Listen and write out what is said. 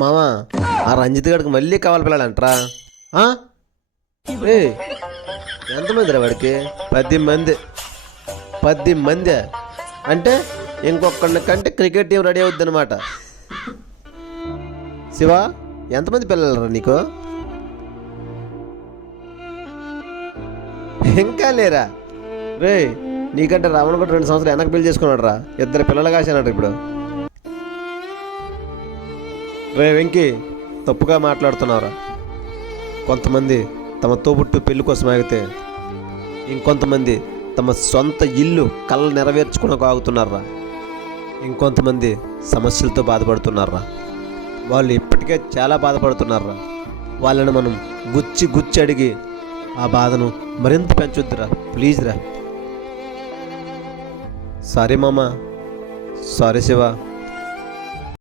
మామా ఆ రంజిత్ గడికి మళ్ళీ కావాలి పిల్లాడంటరా. ఏ ఎంతమంది రా వాడికి? 10 మంది. 10 మంది అంటే ఇంకొకరిని కంటే క్రికెట్ టీం రెడీ అవుద్ది అనమాట. శివ, ఎంతమంది పిల్లలరా నీకు? ఇంకా లేరా? రే, నీకంటే రావణ కూడా 2 సంవత్సరాలు వెనక్కి పెళ్లి చేసుకున్నాడు రా. 2 పిల్లలు కాసానట ఇప్పుడు. రే వెంకీ, తప్పుగా మాట్లాడుతున్నారా? కొంతమంది తమ తోబుట్టు పెళ్లి కోసం ఆగితే ఇంకొంతమంది తమ సొంత ఇల్లు కళ్ళ నెరవేర్చుకుని ఆగుతున్నారా. ఇంకొంతమంది సమస్యలతో బాధపడుతున్నారా. వాళ్ళు ఇప్పటికే చాలా బాధపడుతున్నారా. వాళ్ళని మనం గుచ్చి గుచ్చి అడిగి ఆ బాధను మరింత పెంచొద్దురా, ప్లీజ్ రా. సారీ మామ, సారీ శివ.